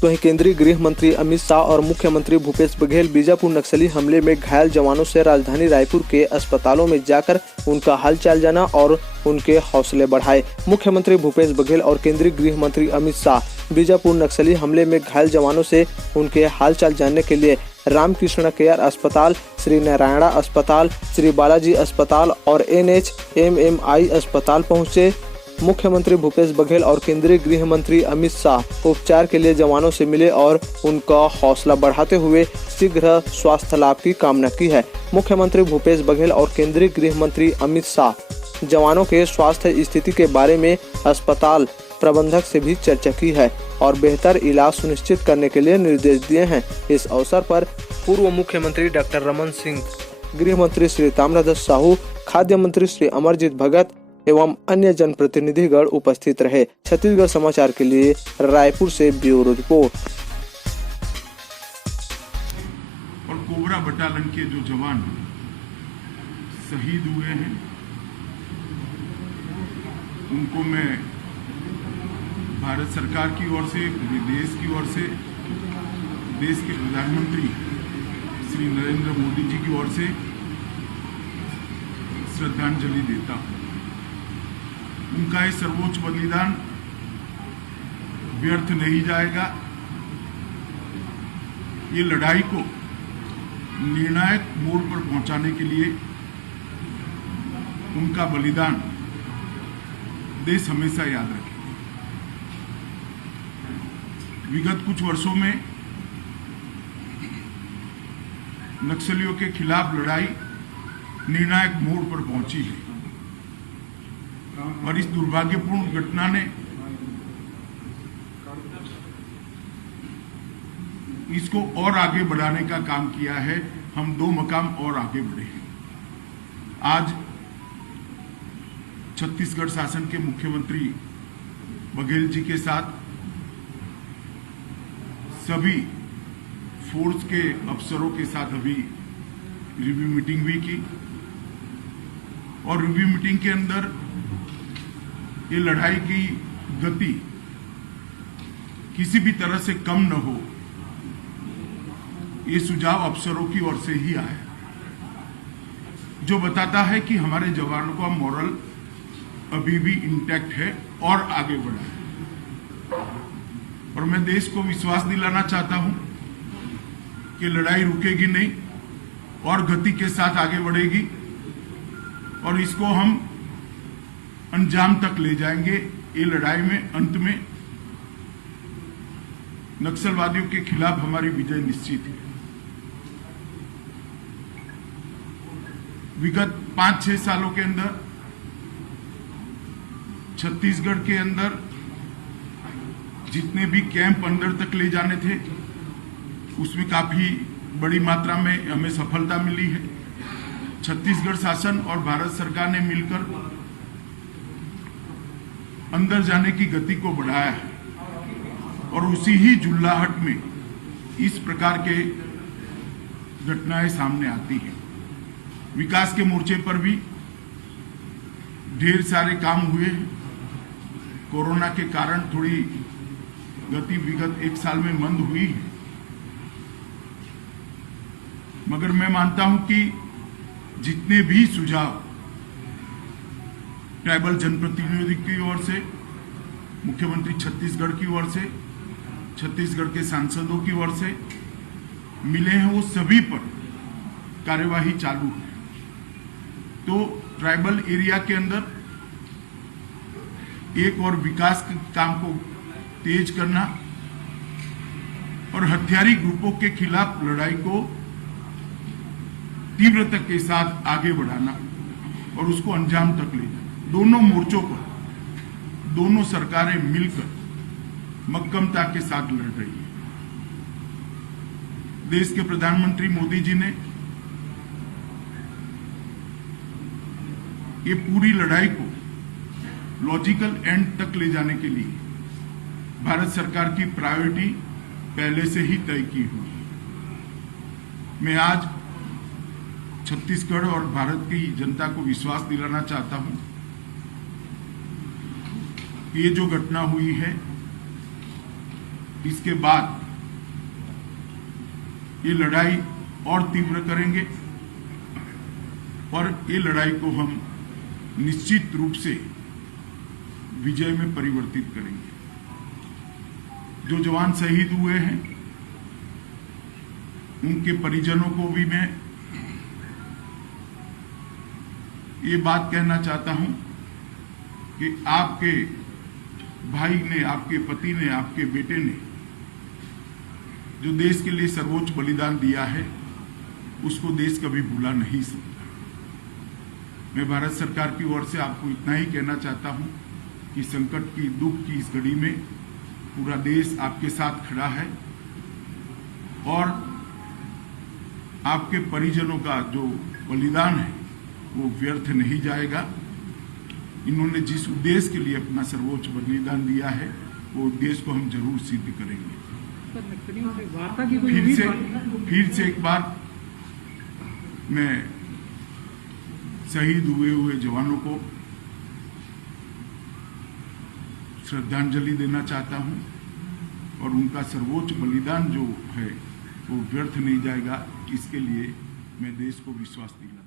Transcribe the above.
वहीं केंद्रीय गृह मंत्री अमित शाह और मुख्यमंत्री भूपेश बघेल बीजापुर नक्सली हमले में घायल जवानों से राजधानी रायपुर के अस्पतालों में जाकर उनका हालचाल जाना और उनके हौसले बढ़ाए। मुख्यमंत्री भूपेश बघेल और केंद्रीय गृह मंत्री अमित शाह बीजापुर नक्सली हमले में घायल जवानों से उनके हालचाल जानने के लिए रामकृष्ण केयर अस्पताल, श्री नारायणा अस्पताल, श्री बालाजी अस्पताल और NHMMI अस्पताल पहुंचे। मुख्यमंत्री भूपेश बघेल और केंद्रीय गृह मंत्री अमित शाह उपचार के लिए जवानों से मिले और उनका हौसला बढ़ाते हुए शीघ्र स्वास्थ्य लाभ की कामना की है। मुख्यमंत्री भूपेश बघेल और केंद्रीय गृह मंत्री अमित शाह जवानों के स्वास्थ्य स्थिति के बारे में अस्पताल प्रबंधक से भी चर्चा की है और बेहतर इलाज सुनिश्चित करने के लिए निर्देश दिए हैं। इस अवसर पर पूर्व मुख्यमंत्री डॉक्टर रमन सिंह, गृह मंत्री श्री ताम्रध्वज साहू, खाद्य मंत्री श्री अमरजीत भगत एवं अन्य जनप्रतिनिधिगण उपस्थित रहे। छत्तीसगढ़ समाचार के लिए रायपुर से ब्यूरो रिपोर्ट। और कोबरा बटालियन के जो जवान शहीद हुए हैं उनको मैं भारत सरकार की ओर से, पूरे देश की ओर से, देश के प्रधानमंत्री श्री नरेंद्र मोदी जी की ओर से श्रद्धांजलि देता हूं। उनका ये सर्वोच्च बलिदान व्यर्थ नहीं जाएगा। ये लड़ाई को निर्णायक मोड़ पर पहुंचाने के लिए उनका बलिदान देश हमेशा याद रखेगा। विगत कुछ वर्षों में नक्सलियों के खिलाफ लड़ाई निर्णायक मोड़ पर पहुंची है और इस दुर्भाग्यपूर्ण घटना ने इसको और आगे बढ़ाने का काम किया है। हम 2 मकाम और आगे बढ़े हैं। आज छत्तीसगढ़ शासन के मुख्यमंत्री बघेल जी के साथ सभी फोर्स के अफसरों के साथ अभी रिव्यू मीटिंग भी की और रिव्यू मीटिंग के अंदर ये लड़ाई की गति किसी भी तरह से कम न हो, ये सुझाव अफसरों की ओर से ही आया, जो बताता है कि हमारे जवानों का मॉरल अभी भी इंटैक्ट है और आगे बढ़ा है। और मैं देश को विश्वास दिलाना चाहता हूं कि लड़ाई रुकेगी नहीं और गति के साथ आगे बढ़ेगी और इसको हम अंजाम तक ले जाएंगे। ये लड़ाई में अंत में नक्सलवादियों के खिलाफ हमारी विजय निश्चित है। विगत 5-6 सालों के अंदर छत्तीसगढ़ के अंदर जितने भी कैंप अंदर तक ले जाने थे उसमें काफी बड़ी मात्रा में हमें सफलता मिली है। छत्तीसगढ़ शासन और भारत सरकार ने मिलकर अंदर जाने की गति को बढ़ाया है और उसी ही जुल्लाहट में इस प्रकार के घटनाएं सामने आती हैं। विकास के मोर्चे पर भी ढेर सारे काम हुए हैं। कोरोना के कारण थोड़ी गति विगत 1 साल में मंद हुई है, मगर मैं मानता हूं कि जितने भी सुझाव ट्राइबल जनप्रतिनिधि की ओर से, मुख्यमंत्री छत्तीसगढ़ की ओर से, छत्तीसगढ़ के सांसदों की ओर से मिले हैं, वो सभी पर कार्यवाही चालू है। तो ट्राइबल एरिया के अंदर एक और विकास के काम को तेज करना और हथियारी ग्रुपों के खिलाफ लड़ाई को तीव्रता के साथ आगे बढ़ाना और उसको अंजाम तक ले जाना। दोनों मोर्चों पर दोनों सरकारें मिलकर मक्कमता के साथ लड़ रही है। देश के प्रधानमंत्री मोदी जी ने ये पूरी लड़ाई को लॉजिकल एंड तक ले जाने के लिए भारत सरकार की प्रायोरिटी पहले से ही तय की हुई है। मैं आज छत्तीसगढ़ और भारत की जनता को विश्वास दिलाना चाहता हूं कि ये जो घटना हुई है इसके बाद ये लड़ाई और तीव्र करेंगे और ये लड़ाई को हम निश्चित रूप से विजय में परिवर्तित करेंगे। जो जवान शहीद हुए हैं उनके परिजनों को भी मैं ये बात कहना चाहता हूं कि आपके भाई ने, आपके पति ने, आपके बेटे ने जो देश के लिए सर्वोच्च बलिदान दिया है उसको देश कभी भूला नहीं सकता। मैं भारत सरकार की ओर से आपको इतना ही कहना चाहता हूं कि संकट की, दुख की इस घड़ी में पूरा देश आपके साथ खड़ा है और आपके परिजनों का जो बलिदान है वो व्यर्थ नहीं जाएगा। इन्होंने जिस उद्देश्य के लिए अपना सर्वोच्च बलिदान दिया है वो उद्देश्य को हम जरूर सिद्ध करेंगे। फिर से एक बार मैं शहीद हुए जवानों को श्रद्धांजलि देना चाहता हूं और उनका सर्वोच्च बलिदान जो है वो व्यर्थ नहीं जाएगा, इसके लिए मैं देश को विश्वास दिलाता हूं।